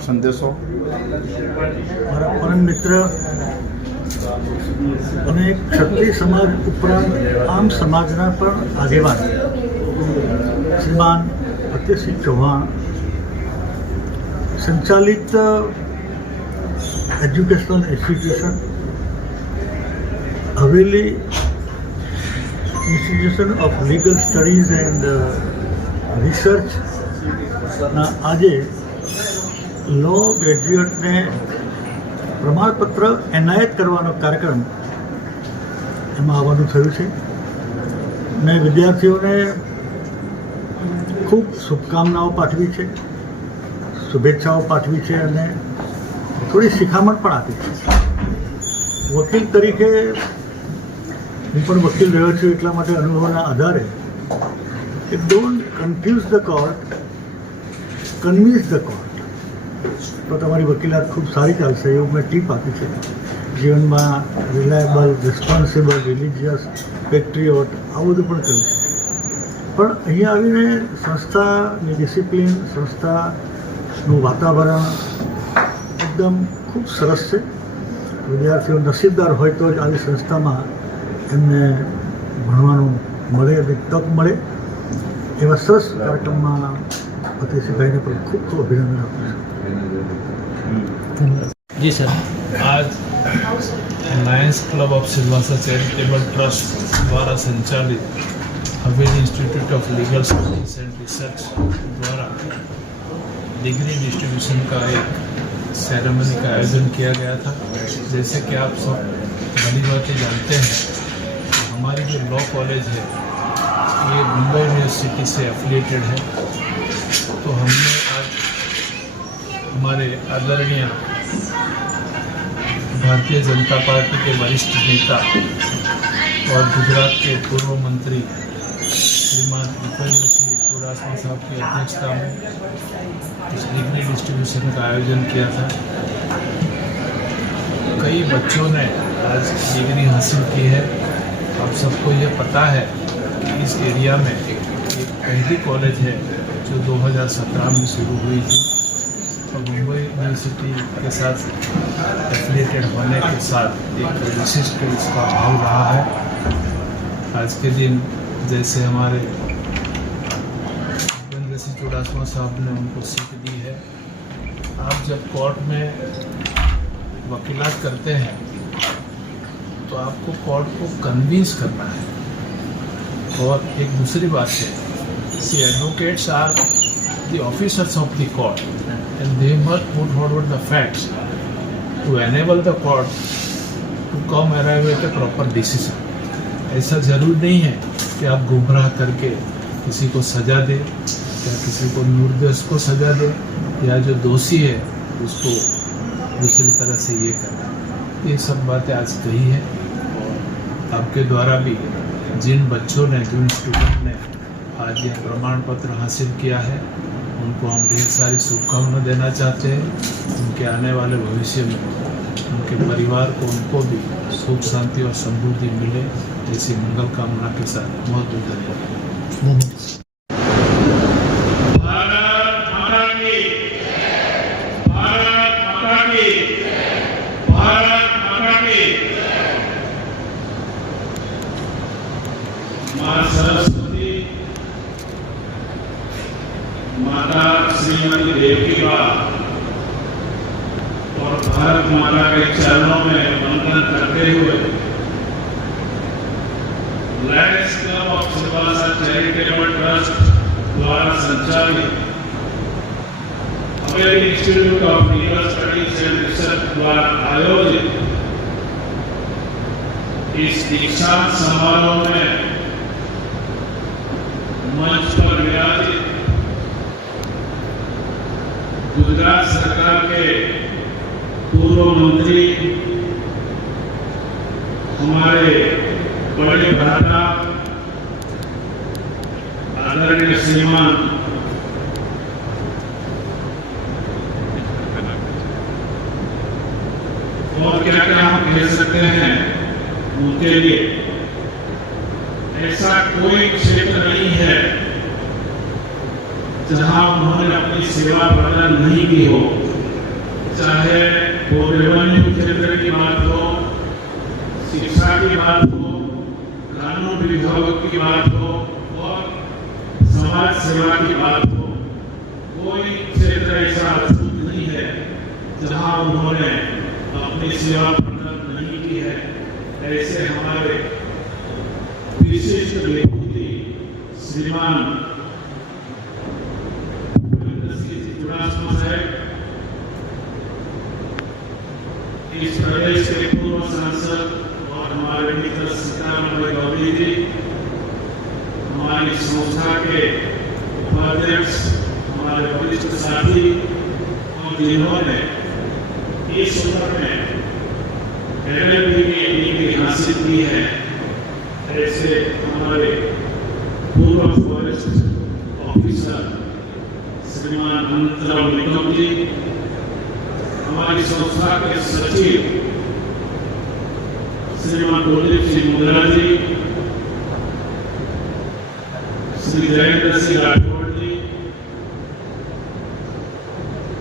આપ સંદેશો. મારા પરમ મિત્ર અને ક્ષત્રિય સમાજ ઉપરાંત આમ સમાજના પણ આગેવાન શ્રીમાન ફતેહસિંહ ચૌહાણ સંચાલિત educational institution Haveli institution of legal studies and રિસર્ચના આજે લો ગ્રેજ્યુએટને પ્રમાણપત્ર એનાયત કરવાનો કાર્યક્રમ એમાં આવવાનું થયું છે અને વિદ્યાર્થીઓને ખૂબ શુભકામનાઓ પાઠવી છે, શુભેચ્છાઓ પાઠવી છે અને થોડી શિખામણ પણ આપી છે. વકીલ તરીકે હું પણ વકીલ રહ્યો છું, એટલા માટે અનુભવના આધારે don't confuse the court, convince the court. તો તમારી વકીલાત ખૂબ સારી ચાલશે એવું મેં ટીપ આપી છે. જીવનમાં રિલાયબલ, રિસ્પોન્સિબલ, રિલિજિયસ, પેટ્રિયોટ આવું બધું પણ કહ્યું છે. પણ અહીંયા આવીને સંસ્થાની ડિસિપ્લિન, સંસ્થાનું વાતાવરણ એકદમ ખૂબ સરસ છે. વિદ્યાર્થીઓ નસીબદાર હોય તો જ આવી સંસ્થામાં એમને ભણવાનું મળે અને તક મળે. એવા સરસ કાર્યક્રમમાં ફતેહસિંહભાઈને પણ ખૂબ ખૂબ અભિનંદન આપું છું. जी सर, आज Lions club of Silvassa charitable trust द्वारा संचालित हवेली institute of legal studies and research द्वारा डिग्री डिस्ट्रीब्यूशन का एक सेरेमनी का आयोजन किया गया था. जैसे कि आप सब भली बातें जानते हैं, हमारी जो लॉ कॉलेज है ये मुंबई यूनिवर्सिटी से एफिलिएटेड है. तो हमने आज हमारे आदरणीय भारतीय जनता पार्टी के वरिष्ठ नेता और गुजरात के पूर्व मंत्री श्रीमान भूपेंद्र सिंह चुड़ासमा साहब की अध्यक्षता में इस डिग्री डिस्ट्रीब्यूशन का आयोजन किया था. कई बच्चों ने आज डिग्री हासिल की है. आप सबको ये पता है कि इस एरिया में एक पहली कॉलेज है जो 2017 में शुरू हुई थी और मुंबई यूनिवर्सिटी के साथ एफिलिएटेड होने के साथ एक विशिष्ट इसका भाव रहा है. आज के दिन जैसे हमारे भूपेंद्र सिंह चुड़ासमा साहब ने उनको सीख दी है, आप जब कोर्ट में वकीलात करते हैं तो आपको कोर्ट को कन्विंस करना है. और एक दूसरी बात है, see advocates are the officers of the court and they must put forward the facts to enable the court to come arrive at a proper decision. ऐसा ज़रूर नहीं है कि आप गुमराह करके किसी को सज़ा दे या किसी को निर्दोष को सज़ा दे या जो दोषी है उसको दूसरी तरह से ये करना. ये सब बातें आज कही है. आपके द्वारा भी जिन बच्चों ने, जिन स्टूडेंट ने आज ये प्रमाण पत्र हासिल किया है उनको हम ढेर सारी शुभकामनाएं देना चाहते हैं. उनके आने वाले भविष्य में उनके परिवार को, उनको भी सुख, शांति और समृद्धि मिले, ऐसी मंगल कामना के साथ बहुत बहुत धन्यवाद. भारत माता की, भारत माता की, भारत माता की. मां सरस्वती, माता श्रीमती देवी बा और भारत माता के चरणों में वंदन करते हुए Lions club of Silvassa charitable trust द्वारा संचालित हवेली institute of legal studies and research द्वारा आयोजित इस दीक्षांत समारोह में मंच पर विराजित गुजरात सरकार के पूर्व मंत्री, हमारे बड़े भ्राता आदरणीय श्रीमान और क्या क्या हम कह सकते हैं उनके लिए. ऐसा कोई क्षेत्र नहीं है जहां उन्होंने अपनी सेवा प्रदान नहीं की हो. चाहे वो रेवेन्यू क्षेत्र की बात हो, शिक्षा की बात हो, कानून विभाग की बात हो और समाज सेवा की बात हो, कोई क्षेत्र ऐसा अछूत नहीं है जहां उन्होंने अपनी सेवा प्रदान नहीं की है। ऐसे हमारे विशिष्ट विभूति श्रीमान चुनाव साहब, इस प्रदेश के पूर्व सांसद और हमारे मित्र सीताराम गौरी जी, हमारी संस्था के उपाध्यक्ष, हमारे वरिष्ठ साथी और जिन्होंने इस उम्र में LLB की डिग्री हासिल की है, ऐसे हमारे पूर्व फॉरेस्ट ऑफिसर श्रीमान अनंतराव निगम जी, हमारी संस्था के सचिव श्रीमान कुलदीप सिंह मुंद्रा जी, श्री जयेंद्र सिंह राठौड़ जी,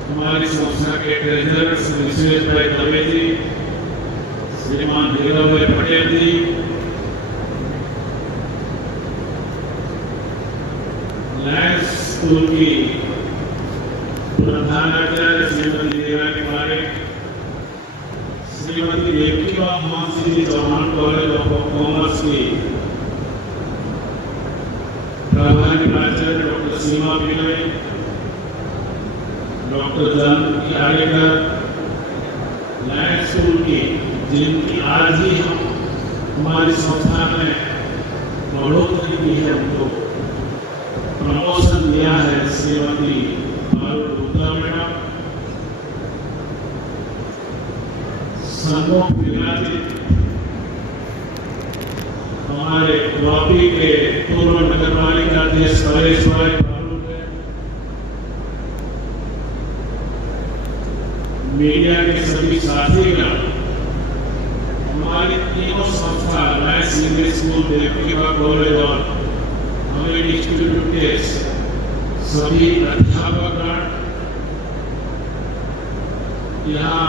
हमारी संस्था के ट्रेजरर श्री विश्वेश भाई दवे जी, श्रीमान धीरव भाई पटेल जी, लायंस स्कूल की प्रधानाचार्य Shrimati Devani Parekh, Shrimati Rekha Mohan Singh Chauhan college of commerce की प्रभारी प्राचार्य doctor Seema Binoy, doctor Janki Arekar, Lions school की जिनकी आज ही हम हमारी संस्था में बढ़ोतरी की है, उनको प्रमोशन दिया है, श्रीमती मैडम, सम्मुख विराजित हमारे वापी के पूर्व नगर पालिका अध्यक्ष परेश भाई बाबू, मीडिया के सभी साथीगण, हमारी तीनों संस्था लायंस इंग्लिश स्कूल, देवकीबा कॉलेज और हमारे इंस्टीट्यूट के सभी अध्यापकगण, यहाँ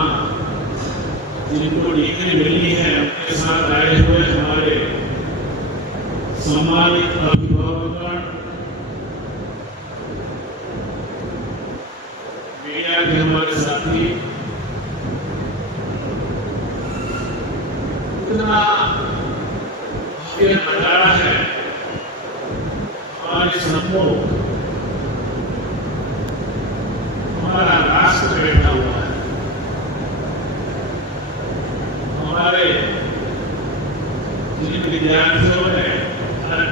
जिनको डिग्री मिली है, उनके साथ आए हुए हमारे सम्मानित अभिभावकगण, मीडिया के हमारे साथी, इतना भव्य नजारा है हमारे सम्मुख, हमारा राष्ट्र बैठा हुआ है, हमारे जिन विद्यार्थियों ने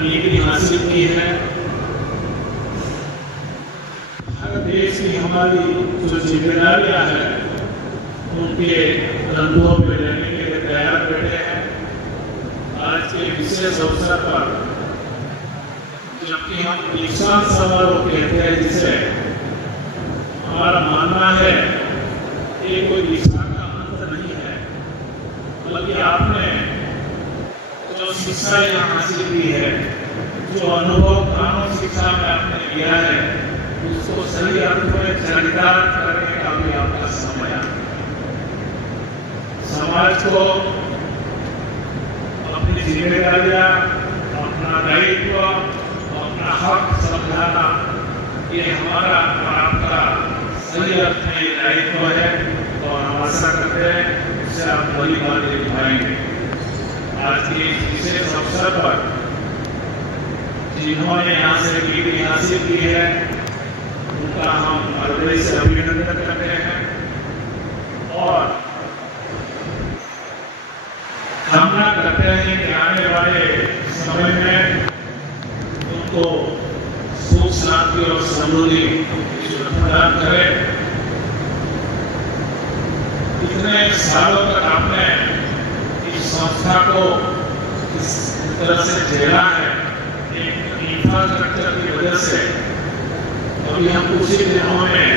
डिग्री हासिल की है, हर देश की हमारी जो जिम्मेदारियां हैं उनके कंधों पे लेने के लिए तैयार बैठे हैं। आज के विशेष अवसर पर जबकि हम दीक्षांत समारोह कहते हैं, जिसे हमारा मानना है ये कोई दीक्षा का अंत नहीं है, बल्कि आपने जो शिक्षा यहाँ हासिल की है, जो अनुभव कानून शिक्षा में आपने लिया है, उसको सही अर्थ में चरितार्थ करने का भी आपका समय है। समाज को अपनी जिम्मेदारियां, अपना दायित्व, अपना हक समझाना, ये हमारा और आपका सही अर्थ में ये दायित्व है और हम आशा करते हैं इससे आप बड़ी बातें निभाएंगे। आज के इस विशेष अवसर पर जिन्होंने यहाँ से डिग्री हासिल की है, उनका हम हृदय से अभिनंदन करते हैं और कामना करते हैं कि आने वाले समय में उनको सुख शांति और समृद्धि प्रदान करे। इतने सालों तक आपने इस संस्था को इस तरह से झेला है, एक इंफ्रास्ट्रक्चर की वजह से। अभी हम कुछ ही दिनों में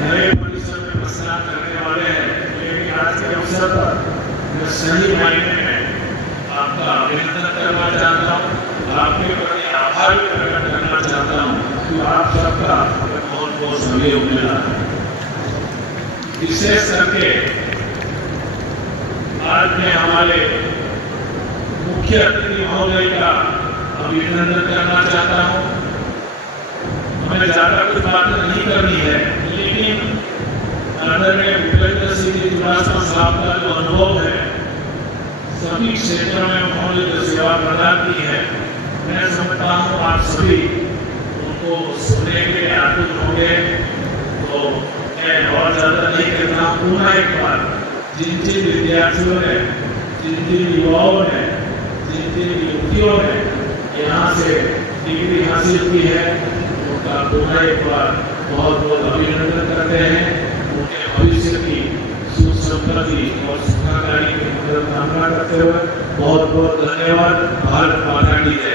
नए परिसर में बसना करने वाले हैं, लेकिन आज के अवसर पर मैं सही मायने में आपका अभिनंदन करना चाहता हूँ, आपके प्रति आभार प्रकट करना चाहता हूँ कि आप सबका बहुत बहुत सहयोग मिला है। विशेष करके आज मैं हमारे मुख्य अतिथि महोदय का अभिनंदन करना चाहता हूँ। हमें ज्यादा कुछ बात नहीं करनी है, लेकिन आदरणीय भूपेंद्र सिंह चुनाव साहब का जो अनुभव है, सभी क्षेत्रों में उन्होंने जो सेवा प्रदान की है, मैं समझता हूँ आप सभी उनको सुनने के लिए आतुर होंगे। तो मैं और ज्यादा नहीं कहता हूँ। पुनः एक बार जिन जिन विद्यार्थियों ने, जिन जिन युवाओं ने, जिन जिन युवतियों ने यहाँ से डिग्री हासिल की है, उनका पुनः एक बार बहुत बहुत अभिनंदन करते हैं। उनके भविष्य की सुख समृद्धि और सुखाकारी की कामना करते हुए बहुत बहुत धन्यवाद। भारत माता की जय।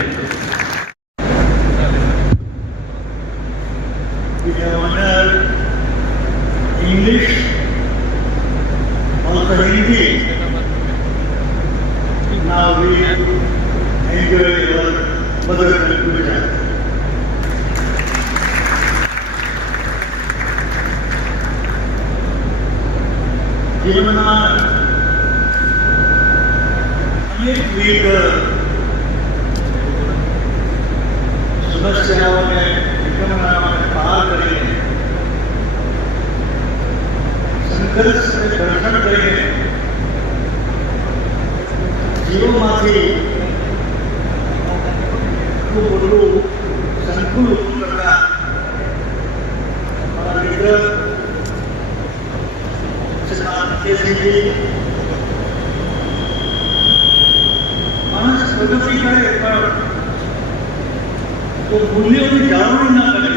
इंग्लिश और Hindi now we enjoy our mother language. जीवનમાં અનેકવિધ સમસ્યાઓને વિકમણાઓને પાર કરીને સંઘર્ષ અને ઘર્ષણ કરીને જીવોમાંથી ખૂબ મોટું સંકુલ ઊભું કરતા મારા મિત્ર માણસ પ્રગતિ કરે પણ તો મૂલ્યોની જાળવણી ના કરે,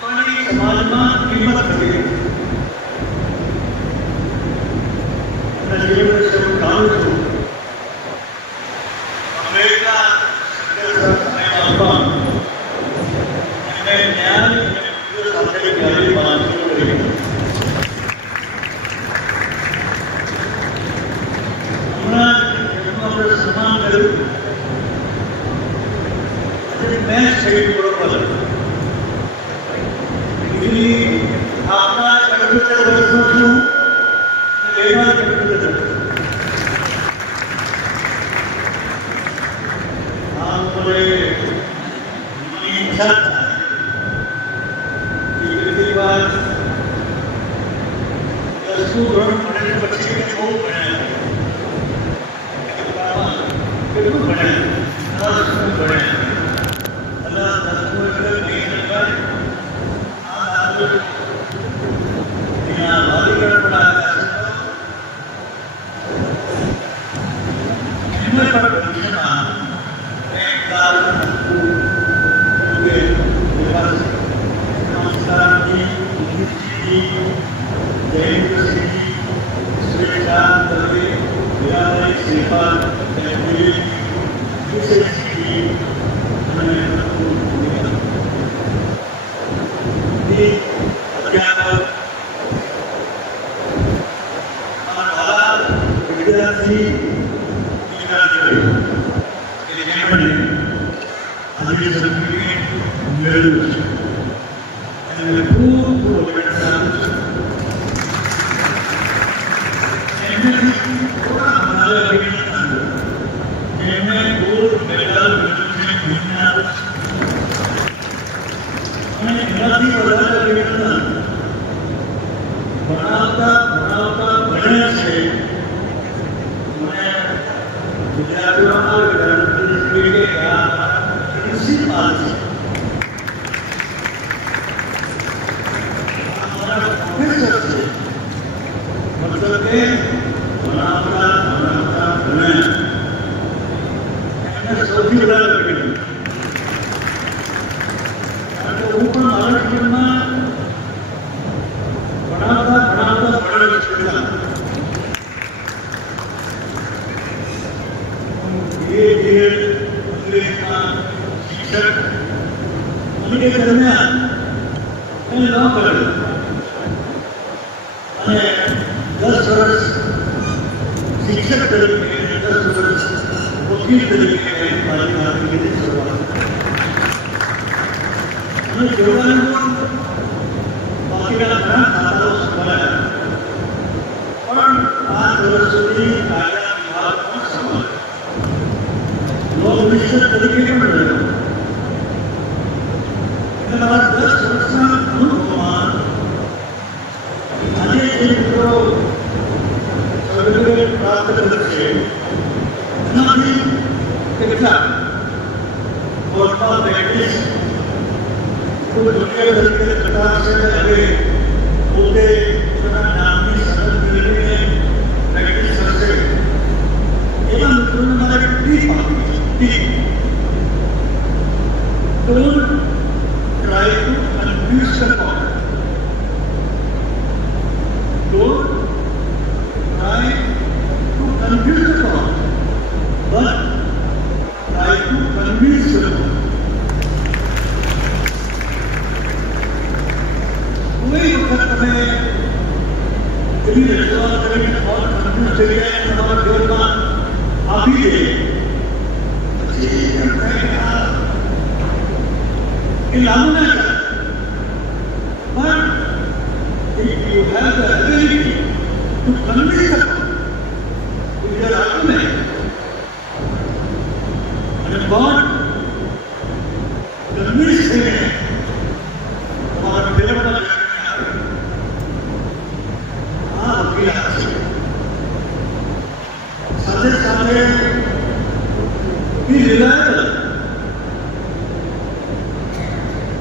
પણ એ સમાજમાં કિંમત કરે. અને જીવન શરૂ કરું છું અમેરિકા અને ન્યાય સાથે ક્યારેય બાંધો સન્માન કર્યું. મેચ થઈ બરોબર. બીજી આપણા 78 વર્ષનો છું, એમાં 78 આ ઉંમરે મારી ઈચ્છા થાય કે કેટલી વાર 10મું ધોરણ ભણે પછી બહુ ભણ્યા, કેટલું ભણ્યા, 10મું ભણ્યા, અને 10મું એટલે નહીં નંબર. આ દાદુ અહીંયા વાલીગઢ પણ આવ્યા છે. એમને પણ ભવિષ્યમાં એક દાદુ નમસ્કારજી, ઇંગ્લિશજી, જયંતસિંહજી, શ્રેષા દવે, વીરાભાઈ શ્રીપાલ, બાકીના ઘણા ખાતાઓ સંભાળ્યા, પણ 5 વર્ષ સુધી કાયદા વિભાગ પણ સંભાળ્યો, લો મિનિસ્ટર તરીકે પણ રહ્યો. એટલે મારા 10 વર્ષના અનુભવમાં આજે જે મિત્રો સર્ટિફિકેટ પ્રાપ્ત કરશે એનાથી કેટલા કોર્ટમાં પ્રેક્ટિસ ખૂબ જુનિયર તરીકે કરતા હશે, હવે પોતે પોતાના નામની સનદ મેળવીને પ્રેક્ટિસ કરશે. એવા મિત્રોને મારે ટીપ આપી છે. Don't try to confuse the court. Don't try to confuse the court, but try to convince the court. कोई वक्त તમે એવી રજૂઆત કરીને કોર્ટ કન્ફ્યુઝ થઈ જાય અને તમારા ફેવરમાં આપી દે, પછી એમ થાય કે આ એ લાગુ ના થાય. પણ if you have the ability to convince the court with your argument, and God convince થઈને તમારા ફેવરમાં સાથે સાથે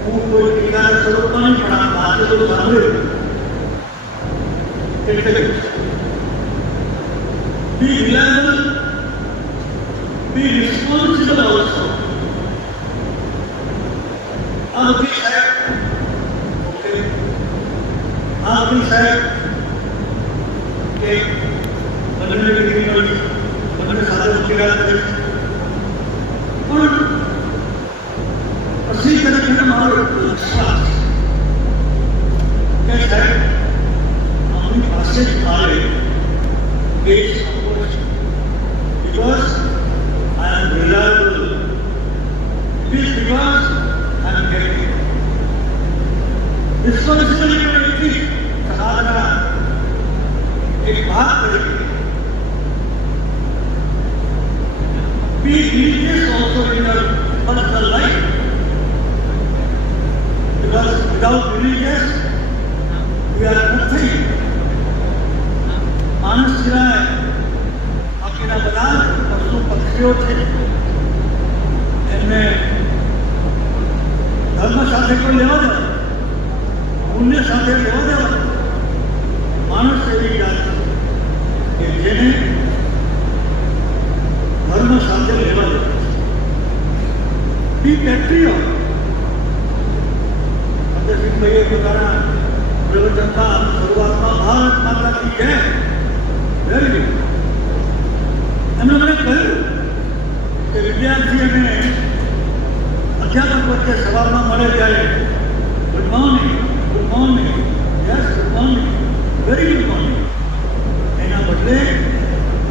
હું કોઈ ટીકાના સ્વરૂપમાં નહીં, પણ આ વાત તો સાંભળ્યું એટલે be reliable, be responsible also. આ વકીલ સાહેબ ઓકે, આ વકીલ સાહેબ કે બંને ડિગ્રી મળી, બંને સાથે વકીલાત કરી, પણ પછી તરીકે મારો વિશ્વાસ કે સાહેબ આપણી પાસે જ મારે કેસ આપવો છે, because I am reliable, it is because I am getting responsibility સમાજના એક ભાગ તરીકે. Be religious also in your personal life, because without religious we are nothing. માણસ સિવાય બાકીના બધા પશુ પક્ષીઓ છે, એમને ધર્મ સાથે કોઈ લેવા દેવા, પુણ્ય સાથે લેવા દેવા. માણસ એવી જાત કે જેને ધર્મ સાથે લેવા દેવા. બી પેટ્રિયોટ. અબ્દુલસિંહભાઈએ પોતાના પ્રવચનમાં શરૂઆતમાં ભારત માતા કી જય, વેરી ગુડ. એમણે મને કહ્યું કે વિદ્યાર્થી અને અધ્યાપક વચ્ચે સવારમાં મળે ત્યારે good morning, good morning, yes good morning, very good morning, એના બદલે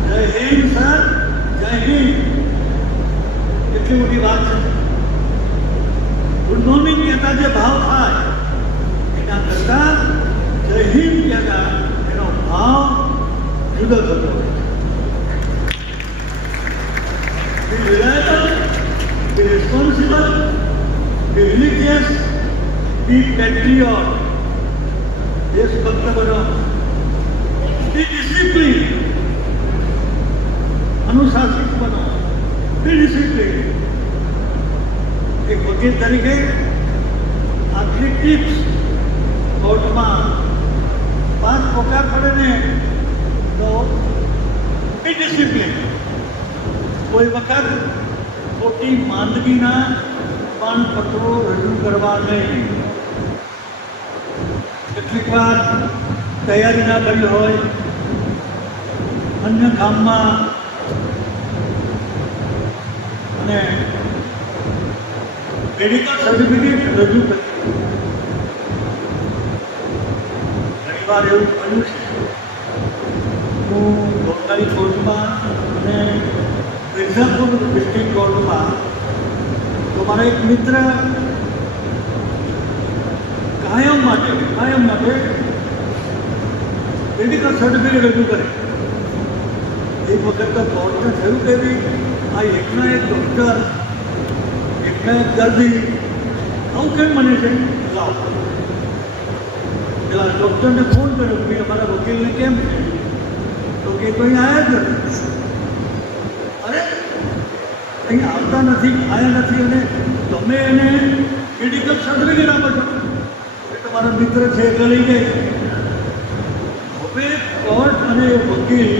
જય હિન્દ સર, જય હિન્દ. એટલી મોટી વાત છે. ગુડ મોર્નિંગ કહેતા જે ભાવ થાય એના કરતા જય હિન્દ કહેતા એનો ભાવ જુદો થતો હોય. Be reliable, be responsible, be religious, be patriot. દેશભક્ત બનો. Be disciplined, અનુશાસિત બનો. Be disciplined. એક વકીલ તરીકે આટલી ટિપ્સ કોર્ટમાં 5 પોકાર પડે ને તો be disciplined. કોઈ વખત ખોટી માંદગીના પણ પત્રો રજૂ કરવા નહીં. કેટલીક વાર તૈયારી ના કરી હોય, અન્ય કામમાં અને મેડિકલ સર્ટિફિકેટ રજૂ કરી. ઘણી વાર એવું બન્યું છે, હું સરકારી કોર્ટમાં અને મિર્ઝાપુર ડિસ્ટ્રિક્ટ કોર્ટમાં, તો મારા એક મિત્ર કહા કાયમ માટે મેડિકલ સર્ટિફિકેટ રજૂ કરે. એક વખત તો કોર્ટને થયું કે ભાઈ આ એકના એક ડૉક્ટર, એકના એક દર્દી આવું કેમ બને છે? લાવો પેલા ડૉક્ટરને ફોન કર્યો કે અમારા વકીલને કેમ છે? તો કે કોઈ આવ્યા જ નથી. અરે અહીં આવતા નથી, આવ્યા નથી, અને તમે એને મેડિકલ સર્ટિફિકેટ આપો છો એ તમારા મિત્ર છે એટલે લઈ જાય. હવે કોર્ટ અને વકીલ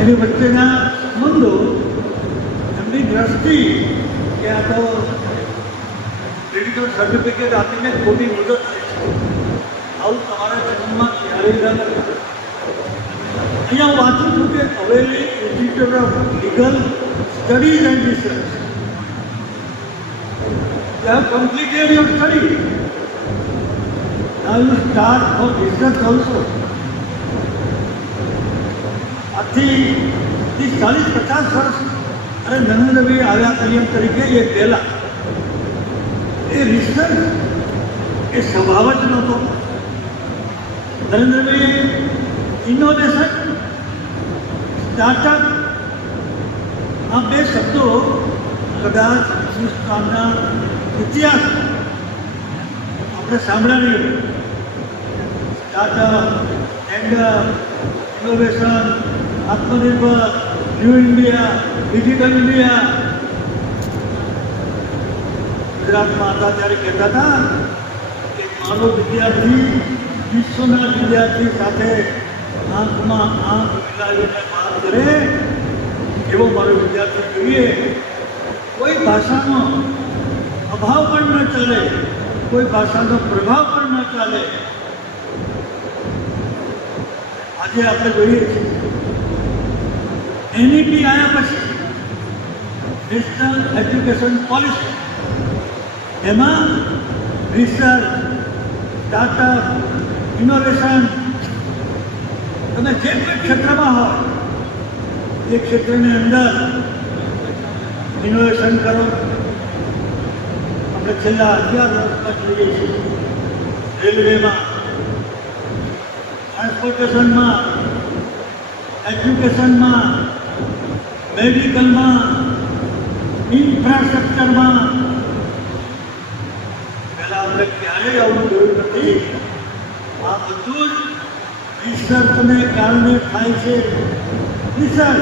એની વચ્ચેના સંબંધો, એમની દ્રષ્ટિ કે આ તો મેડિકલ સર્ટિફિકેટ આપીને ખોટી મદદ થાય છે, આવું તમારા જીવનમાં ક્યારેય ન કરતા. અહીંયા હું વાંચું છું કે Haveli institute of legal studies and research, you have completed your study. Now you start for research also. આથી 40-50 વર્ષ અરે નરેન્દ્રભાઈ આવ્યા કરિયમ તરીકે એ પહેલાં એ રિસર્ચ એ સ્વભાવ જ નહોતો. નરેન્દ્રભાઈએ ઇનોવેશન, સ્ટાર્ટઅપ આ બે શબ્દો કદાચ હિન્દુસ્તાનના ઇતિહાસ આપણે સાંભળ્યા નહીં. સ્ટાર્ટઅપ, ટેન્ડર, ઇનોવેશન, આત્મનિર્ભર, ન્યૂ ઇન્ડિયા, ડિજિટલ ઇન્ડિયા. ગુજરાતમાં હતા ત્યારે કહેતા હતા કે મારો વિદ્યાર્થી વિશ્વના વિદ્યાર્થી સાથે આંખમાં આંખ મિલાવીને વાત કરે એવો મારો વિદ્યાર્થી જોઈએ. કોઈ ભાષાનો અભાવ પણ ન ચાલે, કોઈ ભાષાનો પ્રભાવ પણ ન ચાલે. આજે આપણે જોઈએ છીએ એનઈપી આવ્યા પછી નેશનલ એજ્યુકેશન પોલિસી, એમાં રિસર્ચ, સ્ટાર્ટઅપ, ઇનોવેશન, તમે જે કોઈ ક્ષેત્રમાં હોય એ ક્ષેત્રની અંદર ઇનોવેશન કરો. આપણે છેલ્લા 11 વર્ષમાં જોઈએ છીએ રેલવેમાં, ટ્રાન્સપોર્ટેશનમાં, એજ્યુકેશનમાં, મેડિકલમાં, ઇન્ફ્રાસ્ટ્રક્ચરમાં. પહેલાં આપણે ક્યારેય આવું જોયું નથી. આ બધું જ રિસર્ચને કારણે થાય છે. રિસર્ચ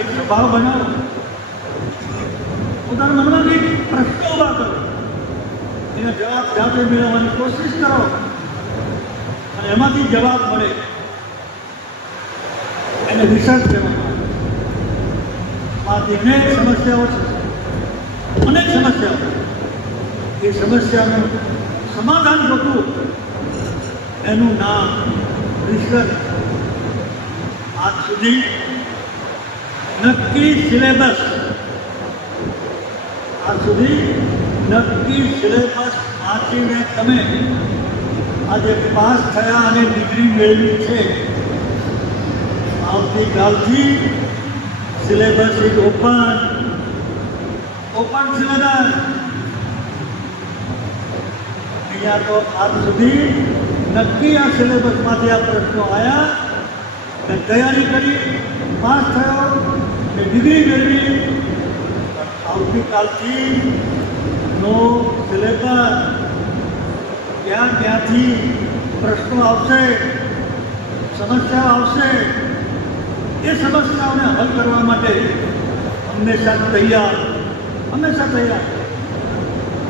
એક સ્વભાવ બનાવો, પોતાના મનમાં કંઈક પ્રશ્નો ઊભા કરો, એના જવાબ જાતે મેળવવાની કોશિશ કરો અને એમાંથી જવાબ મળે એને રિસર્ચ કહેવામાં આવે. આથી અનેક સમસ્યાઓ છે, અનેક સમસ્યાઓ. એ સમસ્યાનું સમાધાન થતું એનું નામ રિસર્ચ. આજ સુધી નક્કી સિલેબસ, આજ સુધી નક્કી સિલેબસ વાંચીને તમે આજે પાસ થયા અને ડિગ્રી મેળવી છે. આવતીકાલથી સિલેબસ ઇઝ ઓપન સિલેબસ. અહીંયા તો આજ સુધી નક્કી આ સિલેબસમાંથી આ પ્રશ્નો આવ્યા, મેં તૈયારી કરી, પાસ થયો ને ડિગ્રી મેળવી. આવતીકાલથી નો સિલેબસ, ક્યાંથી પ્રશ્નો આવશે, સમસ્યાઓ આવશે. એ સમસ્યાઓને હલ કરવા માટે હંમેશા તૈયાર.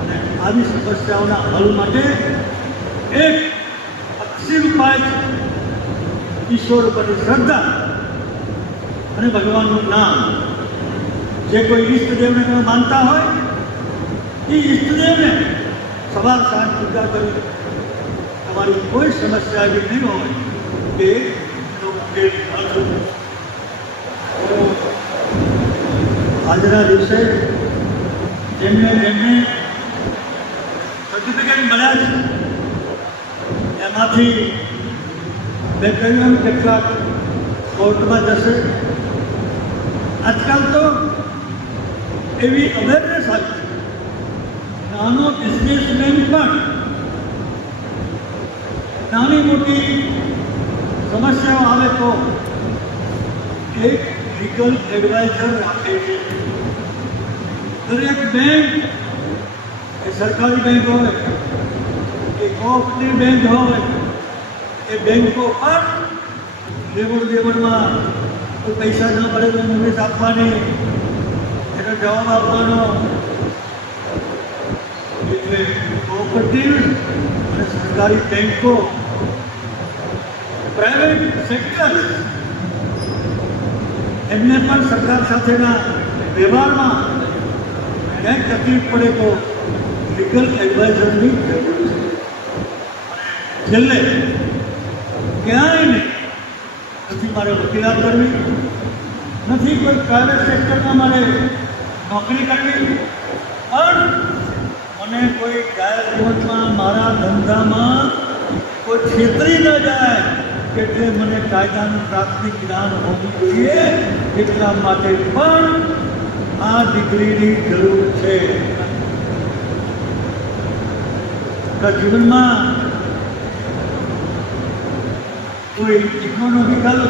અને આવી સમસ્યાઓના હલ માટે એક અક્ષર ઉપાય છે, ઈશ્વર ઉપરની શ્રદ્ધા અને ભગવાનનું નામ. જે કોઈ ઈષ્ટદેવને તમે માનતા હોય એ ઈષ્ટદેવને સવાર સાંજ પૂજા કરી તમારી કોઈ સમસ્યા એવી નહીં હોય કે એનો ઉકેલ ન થયો. આજના દિવસે જેમને સર્ટિફિકેટ મળ્યા છે એમાંથી મેં કહ્યું એમ કેટલાક કોર્ટમાં જશે. આજકાલ તો એવી અવેરનેસ આવી છે. નાનો બિઝનેસમેન પણ નાની મોટી સમસ્યાઓ આવે તો એક લીગલ એડવાઇઝર રાખે છે. દરેક બેંક, એ સરકારી બેંક હોય કે કોઓપરેટિવ બેંક હોય, એ બેંકો પર લેવડ દેવડમાં કોઈ પૈસા ન મળે તો નોટિસ આપવાની, એનો જવાબ આપવાનો. એટલે કોઓપરેટિવ અને સરકારી બેંકો, પ્રાઇવેટ સેક્ટર, એમને પણ સરકાર સાથેના વ્યવહારમાં ક્યાંક તકલીફ પડે તો લીગલ એડવાઇઝરની જરૂર છે. છેલ્લે ક્યાંય નથી મારે વકીલાત કરવી, નથી કોઈ પ્રાઇવેટ સેક્ટરમાં મારે નોકરી કરવી, પણ મને કોઈ જાહેર જીવનમાં મારા ધંધામાં કોઈ છેતરી ન જાય એટલે મને કાયદાનું પ્રાથમિક જ્ઞાન હોવું જોઈએ. એટલા માટે પણ આ ડિગ્રીની જરૂર છે. આપણા જીવનમાં કોઈ ઇકોનોમિકલ,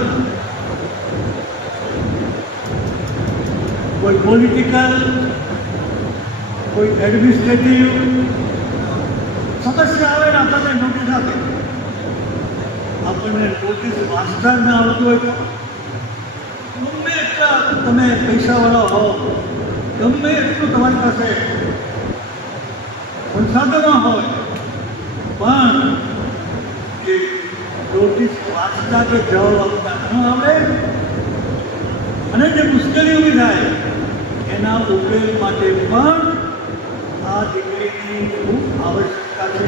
કોઈ પોલિટિકલ, કોઈ એડમિનિસ્ટ્રેટિવ સમસ્યા આવે ને આપણને નોટિસ આપે, આપણને નોટિસ વાંચતા ના આવતું હોય તો ગમે એટલા તમે પૈસાવાળા હો, ગમે એટલું તમારી પાસે સંસાધનો હોય, પણ એ નોટિસ વાંચતા કે જવાબ આપતા ન આવડે અને જે મુશ્કેલી ઊભી થાય એના ઉકેલ માટે પણ આ ડિગ્રીની ખૂબ આવશ્યકતા છે.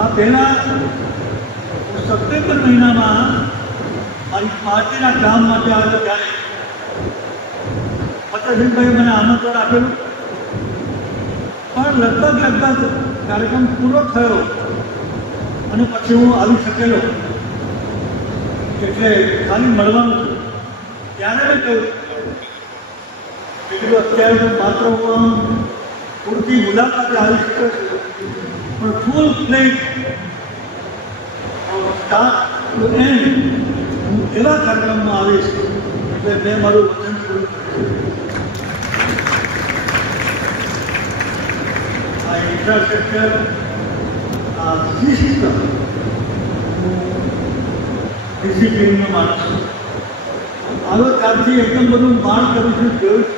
આ પહેલાં હું સપ્ટેમ્બર મહિનામાં મારી પાર્ટીના કામ માટે આવ્યો ત્યારે ફતેહસિંહભાઈએ મને આમંત્રણ આપેલું, પણ લગભગ કાર્યક્રમ પૂરો થયો અને પછી હું આવી શકેલો, એટલે ખાલી મળવાનું. ત્યારે મેં કહ્યું એટલું અત્યારે માત્ર હું પૂરતી મુલાકાતે આવી શકું છું, પણ ફૂલ પ્લેટ સ્ટાર્ટ ટુ એન્ડ હું એવા કાર્યક્રમમાં આવીશ એટલે મેં મારું વચન પૂરું કર્યું. આ ઇન્ફ્રાસ્ટ્રક્ચર, આ સિસ્ટમ, હું ડિસિપ્લિનનો માણસ છું. હવે ત્યારથી એકદમ બધું માણ કરું છું, જોયું છે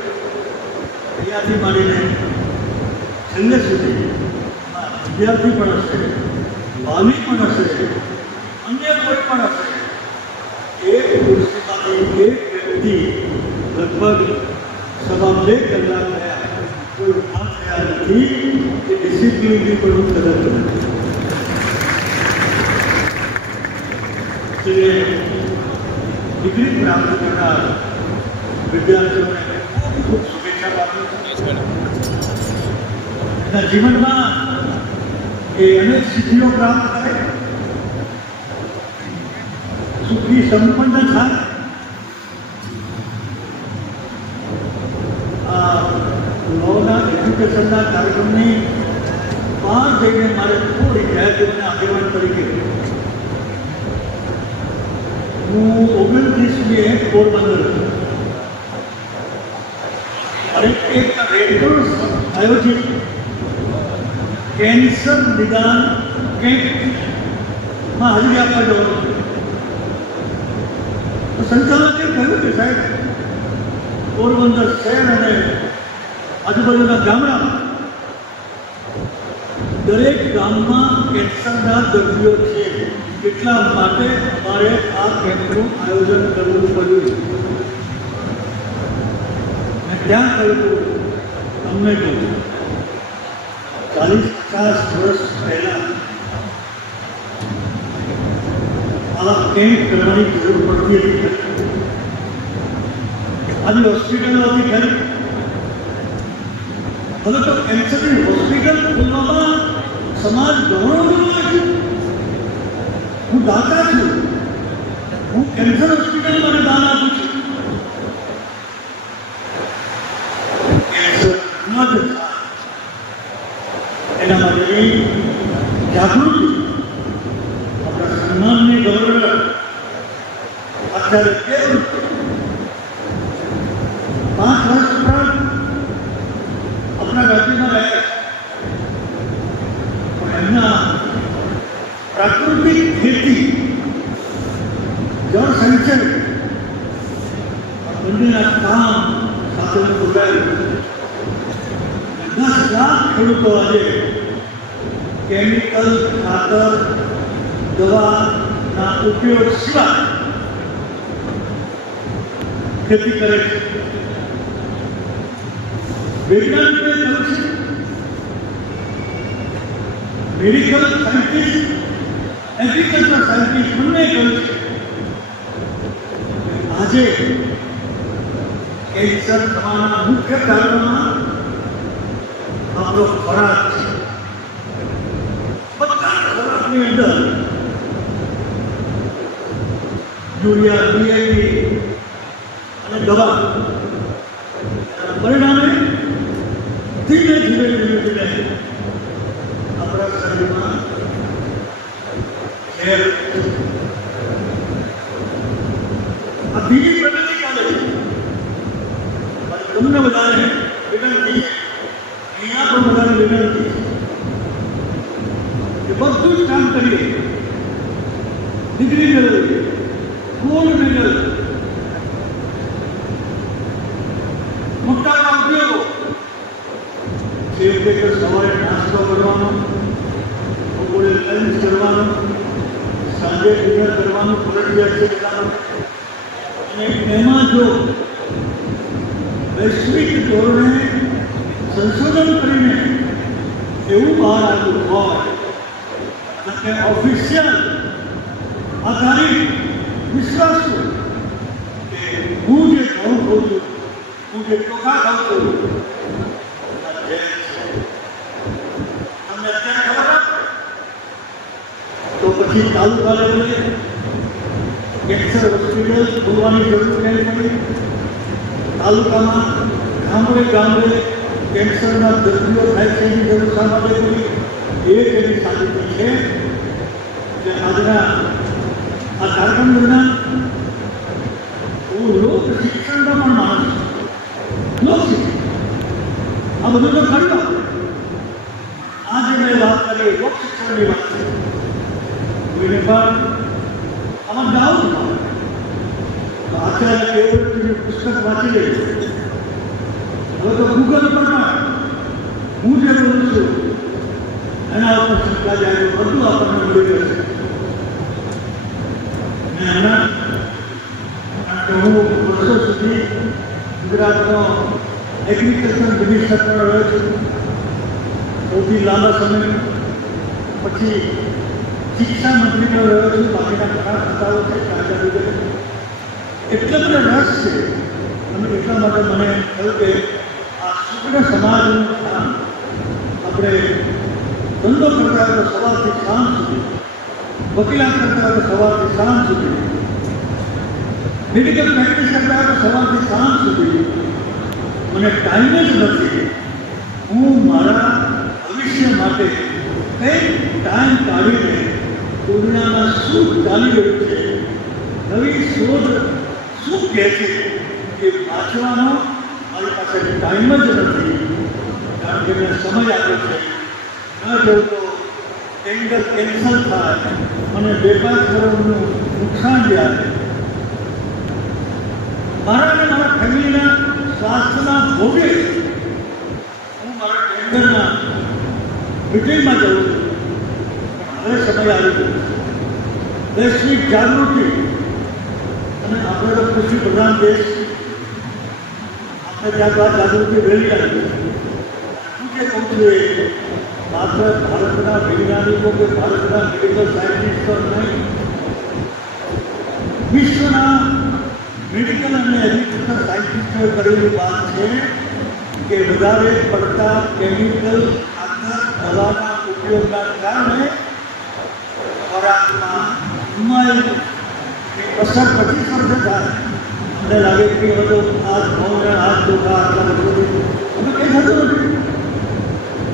અહીંયાથી માંડીને છેલ્લે સુધી. વિદ્યાર્થી પણ હશે, વાલી પણ હશે, અન્ય કોઈ પણ હશે, એક ખુરશીમાંથી એક વ્યક્તિ લગભગ 2.5 કલાક થયા કોઈ ઉભા થયા નથી. એ ડિસિપ્લિનની પણ હું કદર કરું છું. ડિગ્રી પ્રાપ્ત કરનાર વિદ્યાર્થીઓને ખૂબ ખૂબ શુભેચ્છા પાઠવું છું. એના જીવનમાં એ અનેક સિદ્ધિઓ પ્રાપ્ત કરે, સુખી સંપન્ન થાય. આ લોના એજ્યુકેશનના કાર્યક્રમની બહાર જઈને મારે થોડી વિદ્યાર્થીઓને આગેવાન તરીકે હું 29મી પોરબંદર અને એક રેડક્રોસ આયોજિત કેન્સર નિદાન કેમ્પમાં હાજરી આપવા જવાનું હતું. તો સંચાલકે કહ્યું કે સાહેબ, પોરબંદર શહેર અને આજુબાજુના ગામડામાં દરેક ગામમાં કેન્સરના દર્દીઓ છે, એટલા માટે અમારે આ કેમ્પનું આયોજન કરવું પડ્યું. મેં ત્યાં કહ્યું તમને કહ્યું 40-50 વર્ષ પહેલાં આ કેમ્પ કરવાની જરૂર પડતી હતી. આજે હોસ્પિટલો હતી ખરી, હવે તો કેન્સરની હોસ્પિટલ ખોલવામાં સમાજ ઘણો બધો છે. હું દાતા છું, હું કેન્સર હોસ્પિટલ મને દાન આપું છું. આચાર્ય કેવળ 5 વર્ષ ઉપરાંત આપણા રાજ્યમાં રહ્યા પણ એમના પ્રાકૃતિક ખેતી જળ સંચય બંનેના કામ સાથે જોડાયેલું 10 લાખ ખેડૂતો આજે કેમિકલ ખાતર દવાના ઉપયોગ સિવાય ખેતી કરે છે. વૈજ્ઞાનિકોએ કહ્યું છે, મેડિકલ સાયન્ટિસ્ટ, એગ્રીકલ્ચર સાયન્ટિસ્ટ બંને કહ્યું છે આજે કેન્સર થવાના મુખ્ય કારણોમાં આપણો ખોરાક છે. બધા ખોરાકની અંદર યુરિયા, ડીઆઈપી અને દવા પરિણામે ધીમે ધીમે આપણા શરીરમાં ઝેર આ ધીમી પ્રગતિ ચાલે છે. તમને બધાને વિનંતી, અહીંયા પણ બધાને વિનંતી કે બધું જ કામ કરીએ. ડિગ્રી મેળવીએ, ગોલ્ડ મેડલ, મોટા ઉદ્યોગો, જેમ કે સવારે નાસ્તો કરવાનો, બપોરે લંચ કરવાનો, સાંજે ડિનર કરવાનું ફરજિયાત છે બધાનું. અને એમાં જો વૈશ્વિક ધોરણે સંશોધન કરીને એવું બહાર આવ્યું હોય કે ઓફિશિયલ આધારિત વિશ્વાસ કે હું જે ઘઉં ખાઉં છું, હું જે ચોખા ખાઉં છું, તમને અત્યારે ખબર આપે તો પછી તાલુકા લેવલે કેન્સર હોસ્પિટલ ખોલવાની જરૂર કેમ પડી? તાલુકામાં ગામડે ગામડે કેન્સરના દર્દીઓ થાય છે એની જરૂર શા માટે પડી? એક એની સાબિતી છે કે આજના આ કાર્યક્રમ દરમિયાન હું લોક શિક્ષણનો પણ માનું છું. લોક શિક્ષણ આ બધું તો ખરી વાત. આજે મેં વાત કરી લોક શિક્ષણની વાત કરી, કોઈને પણ આમાં ડાઉટ હોય તો આચાર્ય કેવળજીનું પુસ્તક વાંચી લેજો. હવે તો ગૂગલ પર હું જે બોલું છું એના ઉપર શંકા જાય તો બધું આપણને મળી જશે. હું વર્ષો સુધી ગુજરાતનો એગ્રીકલ્ચર મિનિસ્ટર રહ્યો છું, સૌથી લાંબા સમય. પછી શિક્ષા મંત્રીનો રહ્યો છું, બાકીના ઘણા ખાતાઓ છે. એટલા બધા રસ છે અને એટલા માટે મને થયું કે આ સુગ્ન સમાજનું કામ આપણે ધંધો કરતા હોય તો સવારથી સાંજ સુધી, વકીલાત કરતા હોય તો સવારથી સાંજ સુધી, મેડિકલ પ્રેક્ટિસ કરતા હોય તો સવારથી સાંજ સુધી મને ટાઈમ જ નથી. હું મારા ભવિષ્ય માટે કંઈક ટાઈમ કાઢીને દુનિયામાં શું ચાલી રહ્યું છે, નવી શોધ શું કહે છે એ વાંચવાનો મારી પાસે ટાઈમ જ નથી. કારણ કે મેં સમય આપ્યો છે. ન જવું તો ટેન્ડર કેન્સલ થાય અને 2-5 કરોડનું નુકસાન જાય. મારા અને મારા ફેમિલીના સ્વાસ્થ્યના ભોગે હું મારા ટેન્ડરના મિટિંગમાં જઉં છું. પણ હવે સમય આવી ગયો. વૈશ્વિક જાગૃતિ અને આપણે તો કૃષિ પ્રધાન દેશ, આપણે ત્યાં તો આ જાગૃતિ વહેલી આવી. હું જે કહું છું એ માત્ર ભારતના વૈજ્ઞાનિકો કે ભારતના મેડિકલ સાયન્ટિસ્ટો નહીં, વિશ્વના મેડિકલ અને એગ્રીકલ્ચર સાયન્ટિસ્ટોએ કરેલી વાત છે કે વધારે પડતા કેમિકલ ખાતર દવાના ઉપયોગના કારણે ખોરાકમાં હિમાયત અસર પછી સર્જ થાય. મને લાગે કે બધો હાથ ઘઉં હાથ ચોખા આટલા બધું અમે કંઈ થતું નથી.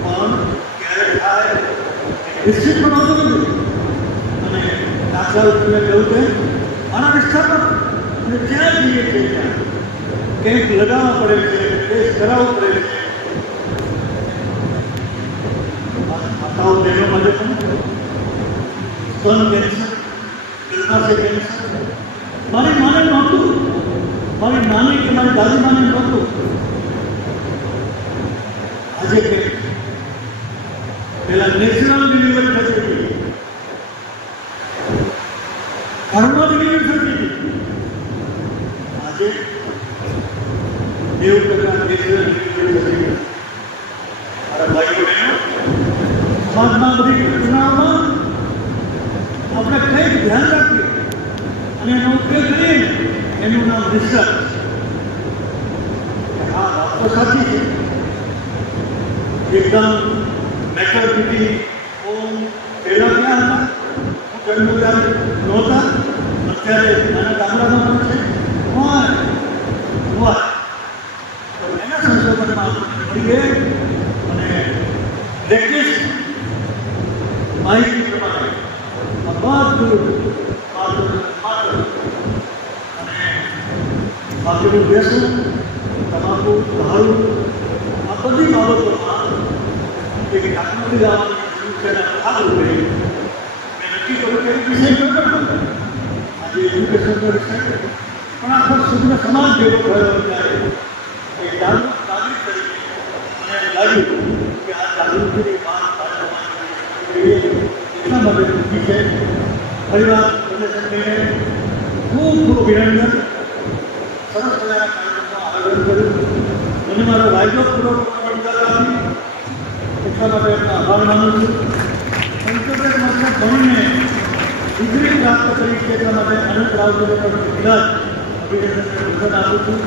પણ ક્યારે થાય નિશ્ચિત પણ આવતું નથી. અને દાખલા મેં કહ્યું કે મારા વિસ્તારમાં અને જ્યાં જઈએ છીએ ત્યાં કંઈક લગાવવા પડે છે, ટેસ્ટ કરાવવું પડે છે. માતાઓ બહેનો માટે પણ સ્તન કેન્સર, ગર્ભાશય કેન્સર મારી માને નહોતું, મારી નાની કે મારી દાદી માને નહોતું. આજે કે પહેલા નેચરલ ડિલિવરી થતી હતી, ઘરમાં ડિલિવરી થતી હતી. આજે 90% નેચરલ ડિલિવરી થતી હતી. મારા ભાઈઓ બહેનો, સમાજમાં બધી ઘટનાઓમાં આપણે કંઈક ધ્યાન રાખીએ અને એનો ઉપયોગ કરીએ. એનું નામ રિસર્ચ. હા, વાત તો સાચી છે. એકદમ મેટર્નિટી હોમ પહેલાં ક્યાં હતા? હું જન્મ ત્યારે નહોતા, અત્યારે નાના ગામડામાં પણ છે. તો એના સંશોધનમાં મળી ગયે અને લેટેસ્ટ માહિતી પ્રમાણે આ બધું અને બાકીનું બેસું, તમાકુ, દારૂ, આ બધી બાબતોમાં એક ટેકનોલોજી લાવવાની જરૂર છે. એના ભાગરૂપે મેં નક્કી કર્યું કે વિષય કરતો આજે એજ્યુકેશનનો વિષય પણ આખો શુદ્ધ સમાજ જેવો થયો ત્યારે એક જાગૃત નાગરિક તરીકે મને એમ લાગ્યું કે આ જાગૃતિની વાત એટલા માટે મૂકી છે. ફરીવાર પ્રદેશને ખૂબ ખૂબ અભિનંદન. સરસ મજાના કાર્યક્રમનું આયોજન કર્યું. મને મારો વાયદો પૂરો કરવાની એટલા માટે એમનો આભાર માનું છું. પંચોતેર વર્ષના ભણીને ડિગ્રી પ્રાપ્ત કરી છે એટલા માટે અનંત રાવજીને પણ બિરાજ અભિનંદનને વચન આપું છું.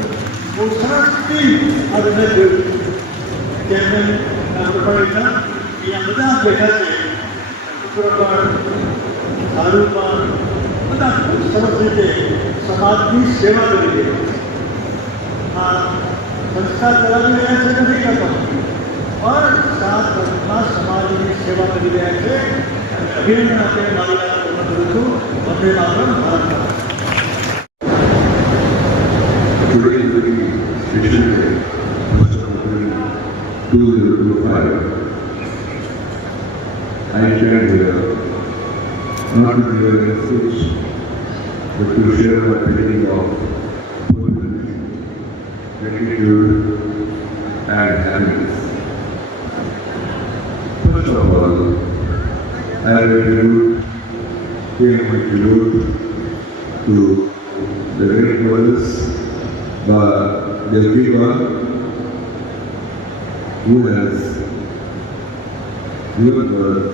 બહુ સરસ ટીમ આ બધા જોયું. ચેરમેન અહીંયા બધા બેઠા છે. પુત્ર પણ, સારું પણ, બધા ખૂબ સરસ રીતે સમાજની સેવા કરી રહ્યા છે. આ સંસ્થા ચલાવી રહ્યા છે નથી કરતો, પણ સાત વર્ષમાં સમાજની સેવા કરી રહ્યા છે. અભિનંદન આપે મારી વાત પૂર્ણ કરું છું. વંદે માતરમ, ભારત માતા. Today is very special day, 2025. I stand here not to give a message, but to share my feeling of positivity, gratitude, and happiness. First of all, I will pay my tribute to the great mothers, Delviva, who has given birth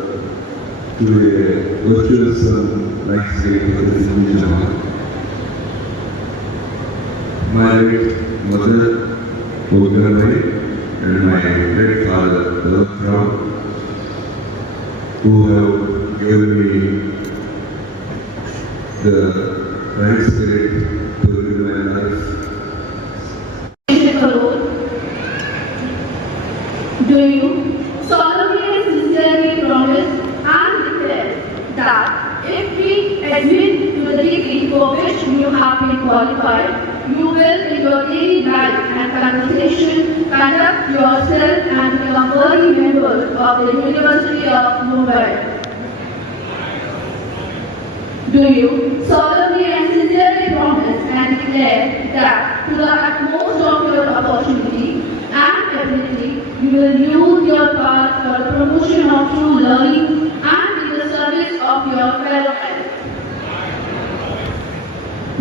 to a virtuous son like Sri Krishna. My late mother, Bogdanai, and my great father, Ram, who have given me the right spirit to live my life. Do you solemnly and sincerely promise and declare that if we admit to the degree for which you have been qualified, you will in your daily life and conversation conduct yourself and become worthy members of the University of Mumbai? Do you solemnly and sincerely promise and declare that to the utmost of your opportunity and ability, you will use your path for the promotion of true learning and in the service of your fellow men?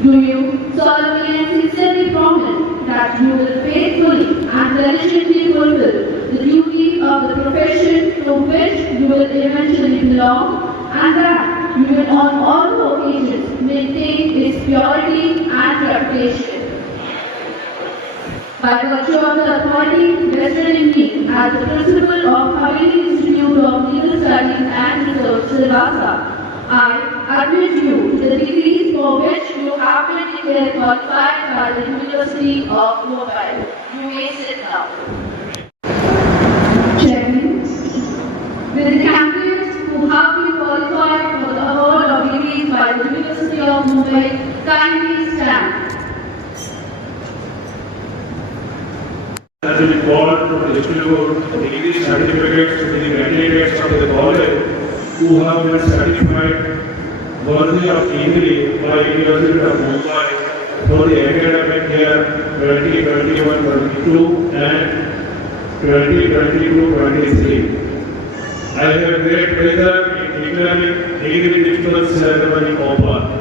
Do you solemnly and sincerely promise that you will faithfully and diligently fulfill the duties of the profession to which you will eventually belong, and that you will on all occasions maintain its purity and reputation? By virtue of the authority vested in me as the principal of Haveli Institute of Legal Studies and Research, Silvassa, I admit you to the degrees for which you have been declared qualified by the University of Mumbai. You may sit down. Chairman, with the candidates who have been qualified for the award of degrees by the University of Mumbai, kindly stand. has been called to distribute degree certificates to the candidates of the college who have been certified worthy of degree by University of Mumbai for the academic year 2021-22 and 2022-23. I have great pleasure in declaring degree digital ceremony open.